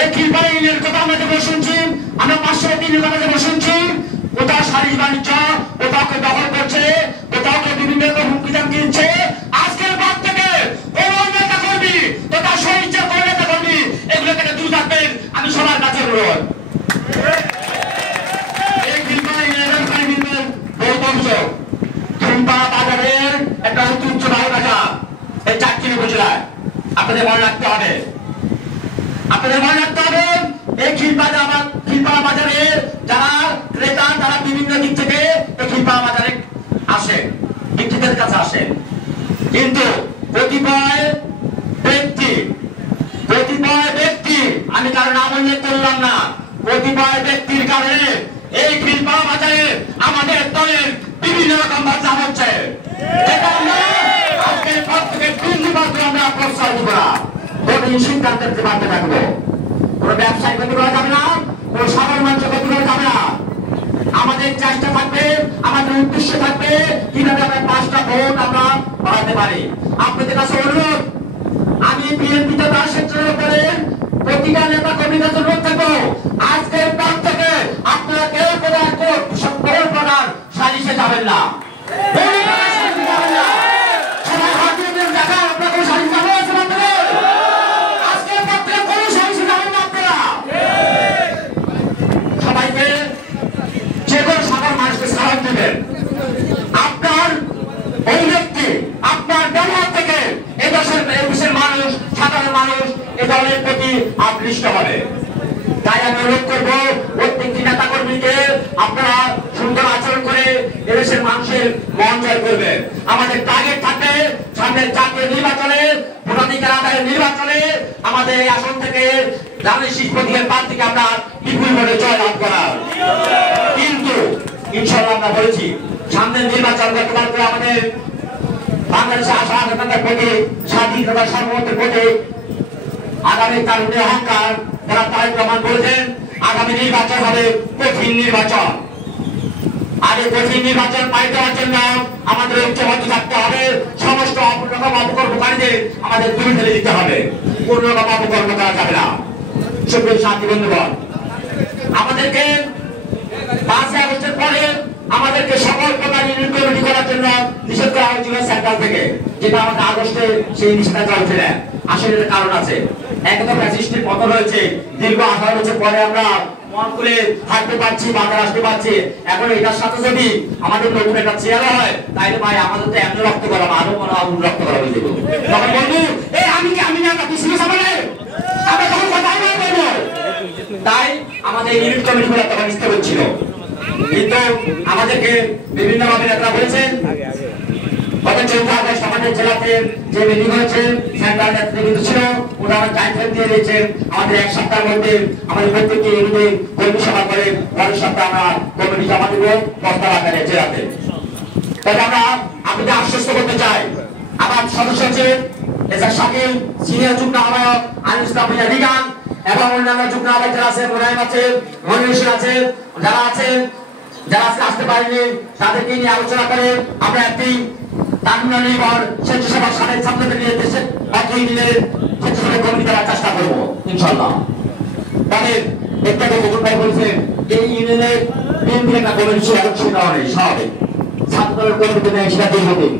এই খিলপাড়ির কথা আমরা যখন শুনছি, আমরা 503 কথা যখন শুনছি, কোথাও শাড়ি বাণিজ্য, কোথাও দখল করছে, কোথাও বিভিন্ন রকম হুমকি দাম কিনছে। আজকের পর থেকে কোন নেতা কর্মী তথা শহীদ কোন নেতা কর্মী এগুলো থেকে দূর থাকবেন, আমি সবার কাছে অনুরোধ। এই খিলপাড়ি এলাকার বহুত অংশ খিলপাড়া বাজারের একটা উচ্চ বায়ু বাজার, এই 4 উপজেলায় আপনাদের মনে রাখতে হবে। আপনাদের মনে রাখতে হবে এই খিলপাড়া বাজারে যারা ক্রেতা তারা বিভিন্ন দিক থেকে এই খিলপাড়া বাজারে আসেন, বিক্রেতাদের কাছে আসেন, কিন্তু কতিপয় ব্যক্তি আমি কারো নাম উল্লেখ করলাম না, কতিপয় ব্যক্তির কারণে এই খিলপাড়া বাজারে আমাদের দলের বিভিন্ন রকম বাধা হচ্ছে। এটা আমরা আজকের পর থেকে আমরা প্রশ্রয় দিব না, সিদ্ধান্তের বাড়তে থাকবো। কোন ব্যবসায়ী ক্ষতি করা যাবে না, কোন সাধারণ মানুষের ক্ষতি করা যাবে না। আমাদের চেষ্টা থাকবে, আমাদের উদ্দেশ্য থাকবে কিভাবে আমরা 5টা ভোট আমরা বাড়াতে পারি। আপনাদের কাছে অনুরোধ, আমি বিএনপিতে প্রতিটা নেতা কর্মীর কাছে অনুরোধ থাকবো, আজকের পর থেকে আপনারা কেউ প্রকার সালিশে যাবেন না, আপনার ওই ব্যক্তি আপনার ব্যবহার থেকে এদেশের মানুষ, সাধারণ মানুষ এ দলের প্রতি আকৃষ্ট হবে। তাই আমি অনুরোধ করবো প্রত্যেকটি নেতা কর্মীকে আপনারা সুন্দর আচরণ করে এদেশের মানুষের মন জয় করবেন। আমাদের টার্গেট থাকবে সামনের জাতীয় নির্বাচনে, ভোটাধিকার আদায়ের নির্বাচনে আমাদের এই আসন থেকে জাতীয় শিক্ষকের প্রার্থীকে আমরা বিপুল ভোটে জয়লাভ করার। কিন্তু ইনশাআল্লাহ আমরা বলেছি সামনের নির্বাচন বর্তমান করে আমাদের বাংলাদেশে স্বাধীনতার প্রতি, স্বাধীনতা সার্বভৌমত্বের প্রতি আগামী কারণে অহংকার যারা তাই প্রমাণ করেছেন। আগামী নির্বাচন হবে কঠিন নির্বাচন, আর এই কঠিন নির্বাচন পাই দেওয়ার জন্য আমাদের ঐক্যবদ্ধ থাকতে হবে। সমস্ত রকম অপকর্মকারীদের আমাদের দূরে ঠেলে দিতে হবে, কোন রকম অপকর্ম করা যাবে না। সুপ্রিয় সাথী বন্ধুগণ, আমাদেরকে 5 আগস্টের পরে আমাদেরকে সকল প্রকার ইউনিট কমিটি করার জন্য নিষেধ করা হয়েছিল সেন্ট্রাল থেকে, যেটা আমাদের আগস্টে সেই নিষেধাজ্ঞা উঠে নেয়। আসলে এর কারণ আছে, একদম ফ্যাসিস্টের পতন হয়েছে, দীর্ঘ 18 বছর পরে আমরা মন খুলে হাঁটতে পারছি, বাজার আসতে পারছি। এখন এটার সাথে যদি আমাদের নতুন একটা চেয়ার হয়, তাইলে ভাই আমাদের তো এমন রক্ত করা, আরো মনে হয় রক্ত করা হয়ে যাবে। তখন বন্ধু আমি না বিশেষ আমরা তখন কথা বলবো। তাই আমাদের ইউনিট কমিটিগুলো তখন স্থির হচ্ছিল, কিন্তু আমাদেরকে বিভিন্ন ভাবে নেতারা বলেছেন গত 14 আগস্ট আমাদের জেলাতে যে মিটিং হয়েছে, সেন্ট্রাল নেতৃবৃন্দ ছিল, ওনারা টাইম দিয়ে দিয়েছেন আমাদের 1 সপ্তাহের মধ্যে আমাদের প্রত্যেকটি ইউনিটে কর্মী সভা করে পরের সপ্তাহে আমরা কমিটি জমা দেব প্রস্তাব আকারে জেলাতে। তবে আমরা আপনাদের আশ্বস্ত করতে চাই, আমার সদস্য আছে এসআর শাকিল, সিনিয়র যুগ্ম আহ্বায়ক আনিস ইসলাম রিগান এবং অন্যান্য যুগ্ম আহ্বায়ক যারা আছে, মোনায়েম আছে, মনির আছে, যারা আছেন, যারা আজকে আসতে পারেনি তাদেরকে নিয়ে আলোচনা করে আমরা একটি তামিলনাড়ু নির্ভর স্বেচ্ছাসেবক সাবেক ছাত্রদের নিয়ে দেশে একই দিনের স্বেচ্ছাসেবক কমিটি করার চেষ্টা করবো ইনশাল্লাহ। তবে একটা কথা ভাই বলছেন, এই ইউনিয়নের বিএনপির একটা কমিটি ছিল, এখন সেটা নেই, স্বাভাবিক ছাত্রদলের কমিটি নেই, সেটা দীর্ঘদিন